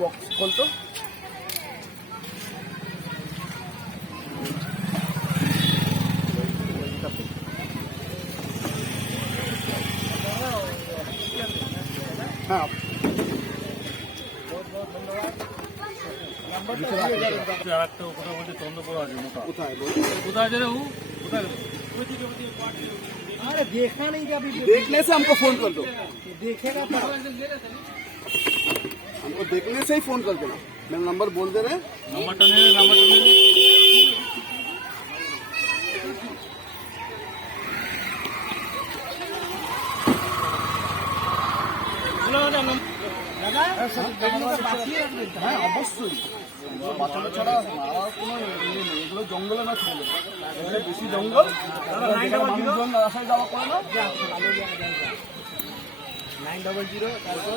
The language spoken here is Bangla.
বক্স খুলতো হ্যাঁ अरे देखा नहीं क्या अभी देखने से हमको फोन कर दो देखेगा तो हमको देखने से ही फोन कर देना मेरा नंबर बोल दे रहे হ্যাঁ অবশ্যই বাচ্চাটা ছাড়া আর কোনো ইয়ে নেই এগুলো জঙ্গলে না ছিল এগুলো বেশি জঙ্গল মানুষজন রাস্তায় যাওয়া করে না 900 তারপর